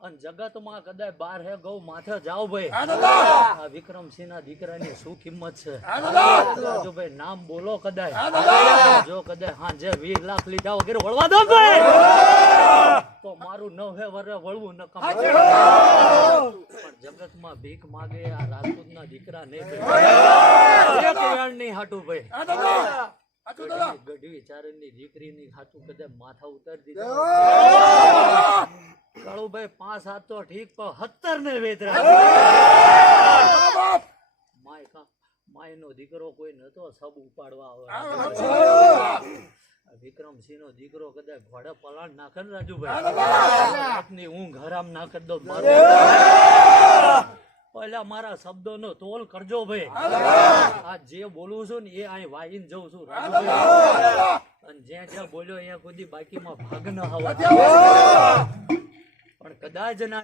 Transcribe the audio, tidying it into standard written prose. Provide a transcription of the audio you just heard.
અને જગતમાં કદાચ બાર હે ગૌ માથે જાવ ભાઈ આ વિક્રમસિંહ ના દીકરાની શું કિંમત છે જો ભાઈ નામ બોલો કદાચ જો કદાચ હાજે 20 લાખ લીધા વગેરે વળવા દો ભાઈ તો મારું 9 વરે વળવું ન કમ પણ જગતમાં ભીખ માગે આ રાજપૂત ના દીકરા નહીં ભાઈ એક વેણ નહીં હાટું ભાઈ ગઢવી ચારણની દીકરીની હાટું કદાચ માથા ઉતારી દીધા કાળુભાઈ 5 હાથ તો ઠીક પણ 17 ને વેતરા માય નો દીકરો કોઈ નતો સબ ઉપાડવા આવે વિક્રમસિંહ નો દીકરો કદાચ ઘોડે પલાણ નાખે ને રાજુભાઈ આપની ઊંઘ હરામ નાખે દો પહેલા મારા શબ્દો નો તોલ કરજો ભાઈ આ જે બોલું છું ને એ અહીં વાઈને જઉં છું અને જ્યાં બોલ્યો અહીંયા કોઈ બાકીમાં ભાગ ન આવવા પણ કદાચ ના